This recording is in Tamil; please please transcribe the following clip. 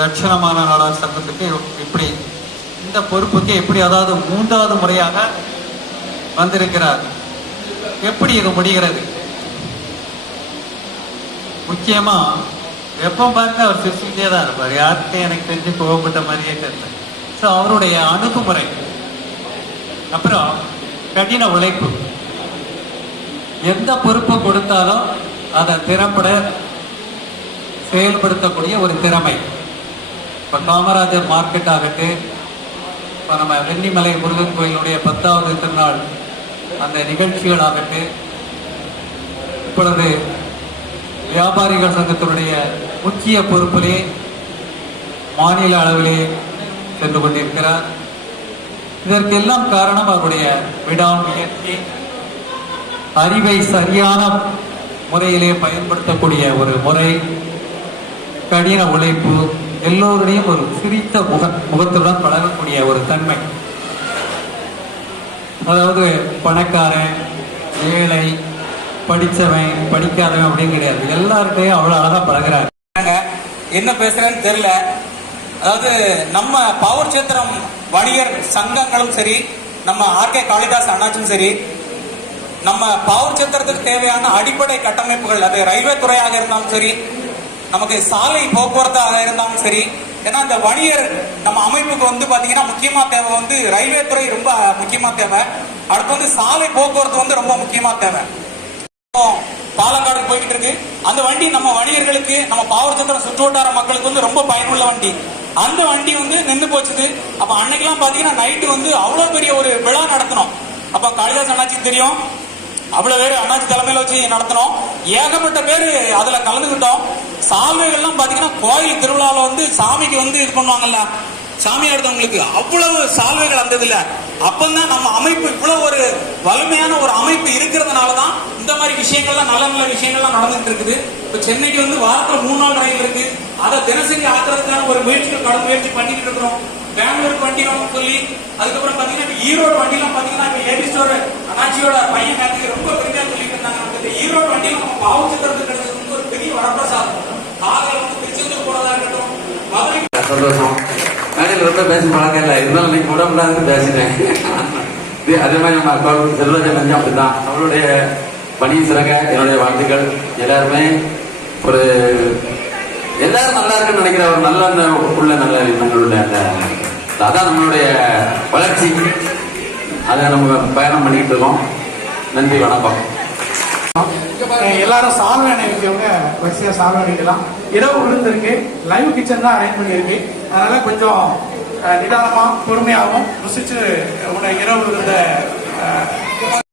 தட்சிணமான நாடார் சங்கத்துக்கு இப்படி இந்த பொறுப்புக்கு எப்படி அதாவது மூன்றாவது முறையாக வந்திருக்கிறார்? எப்படி இது முடிகிறது? முக்கியமா எப்போ பார்த்து அவர் சிரிச்சுக்கிட்டே தான் இருப்பார். யார்கிட்டையும் எனக்கு தெரிஞ்சு கோவப்பட்ட மாதிரியே தெரியல. ஸோ அவருடைய அணுகுமுறை அப்புறம் கடின உழைப்பு. எந்த பொறுப்பு கொடுத்தாலும் அதை திறம்பட செயல்படுத்தக்கூடிய ஒரு திறமை. இப்போ காமராஜர் மார்க்கெட் ஆகட்டும் இப்போ நம்ம வெள்ளிமலை முருகன் கோயிலுடைய பத்தாவது திருநாள் அந்த நிகழ்ச்சிகள் ஆகட்டும் இப்பொழுது வியாபாரிகள் சங்கத்தினுடைய முக்கிய பொறுப்பிலே மாநில அளவிலே சென்று கொண்டிருக்கிறார். இதற்கெல்லாம் காரணம் அவருடைய விடாமுயற்சி அறிவை சரியான முறையிலே பயன்படுத்தக்கூடிய ஒரு முறை. கடின உழைப்பு. எல்லோருடையும் ஒரு சிரித்த முக முகத்துடன் பழகக்கூடிய ஒரு தன்மை. அதாவது பணக்காரன் ஏழை படித்தவன் படிக்காதவன் அப்படின்னு கிடையாது. எல்லார்கிட்டையும் அவ்வளோ அழகாக பழகுறாரு. என்ன பேசுறேன்னு தெரியல. அதாவது நம்ம பவர் சேத்திரம் வணிகர் சங்கங்களும் சரி நம்ம ஆர்கே காளிதாஸ் அண்ணாச்சும் சரி நம்ம பவர் சேத்திரத்துக்கு தேவையான அடிப்படை கட்டமைப்புகள் அது ரயில்வே துறையாக இருந்தாலும் சரி நமக்கு சாலை போக்குவரத்தாக இருந்தாலும் சரி ஏன்னா இந்த வணிகர் நம்ம அமைப்புக்கு வந்து பாத்தீங்கன்னா முக்கியமா தேவை வந்து ரயில்வே துறை ரொம்ப முக்கியமா தேவை. அடுத்து வந்து சாலை போக்குவரத்து வந்து ரொம்ப முக்கியமா தேவை. பாலக்காடு போய்கிட்டு இருக்கு. அந்த வண்டி நம்ம வணிகர்களுக்கு நம்ம பாவச்சத்திரம் சுற்றுவட்டார மக்களுக்கு வந்து ரொம்ப பயனுள்ள வண்டி. அந்த வண்டி வந்து நின்று போச்சுது. அப்ப அன்னைக்கெல்லாம் பாத்தீங்கன்னா நைட்டு வந்து அவ்வளவு பெரிய ஒரு விழா நடத்தணும் அப்ப காளிதாஸ் அண்ணாச்சி தெரியும். அவ்வளவு பேர் அண்ணாச்சி தலைமையில வச்சு நடத்தினோம். ஏகப்பட்ட பேர் அதுல கலந்துகிட்டோம். சால்வைகள்லாம் பாத்தீங்கன்னா கோயில் திருவிழாவில் வந்து சாமிக்கு வந்து இது பண்ணுவாங்கல்ல சாமியா அடுத்தவங்களுக்கு அவ்வளவு சால்வைகள் அந்த இதுல. அப்பந்தான் நம்ம அமைப்பு இவ்வளவு ஒரு வலிமையான ஒரு அமைப்பு இருக்கிறதுனால தான் இந்த மாதிரி விஷயங்கள்லாம் நல்ல நல்ல விஷயங்கள்லாம் நடந்துட்டு இருக்குது. இப்ப சென்னைக்கு வந்து வாரத்துல மூணு நாள் ரயில் இருக்கு. அதை தினசரி ஆக்குறதுக்கான ஒரு முயற்சிகள் கடந்து முயற்சி பண்ணிட்டு இருக்கிறோம். பெங்களூருக்கு வண்டி நம்ம சொல்லி அதுக்கப்புறம் பாத்தீங்கன்னா ஈரோடு வண்டிலாம் பாத்தீங்கன்னா இப்ப ஏபி ஸ்டோர் அண்ணாச்சியோட பையன் நேரத்துக்கு ரொம்ப பெருமையா சொல்லிட்டு இருந்தாங்க. ஈரோடு வண்டியில நம்ம பாவச்சத்திரத்துக்கு கிடைச்சது வந்து ஒரு பெரிய வரப்பிரசாதம் காலையில வந்து திருச்செந்தூர் போறதா இருக்கட்டும் மதுரை சந்தோஷம். மேடையில் ரொம்ப பேச பழக்கம் இல்லை இருந்தாலும் இன்னைக்கு முடியாது பேசினேன் இது அதே மாதிரி நம்ம அக்காவுக்கு செல்வராஜன் வந்து அப்படிதான் அவளுடைய பணி சிறக்க என்னுடைய வாழ்த்துக்கள். எல்லாருமே ஒரு எல்லாரும் நல்லா இருக்குன்னு நினைக்கிற ஒரு நல்ல அந்த உள்ள நல்ல நம்மளுடைய அந்த அதான் நம்மளுடைய வளர்ச்சி. அதை நம்ம பயணம் பண்ணிக்கிட்டு இருக்கோம். நன்றி வணக்கம். எல்லாரும் சால்வை நினைக்கிறவங்க வரிசையா சால்வை நினைக்கலாம் இரவு விழுந்திருக்கு லைவ் கிச்சன் தான் அரேஞ்ச் பண்ணியிருக்கு. அதனால கொஞ்சம் நிதானமா பொறுமையாகவும் ருசிச்சு உன இரவு விழுந்த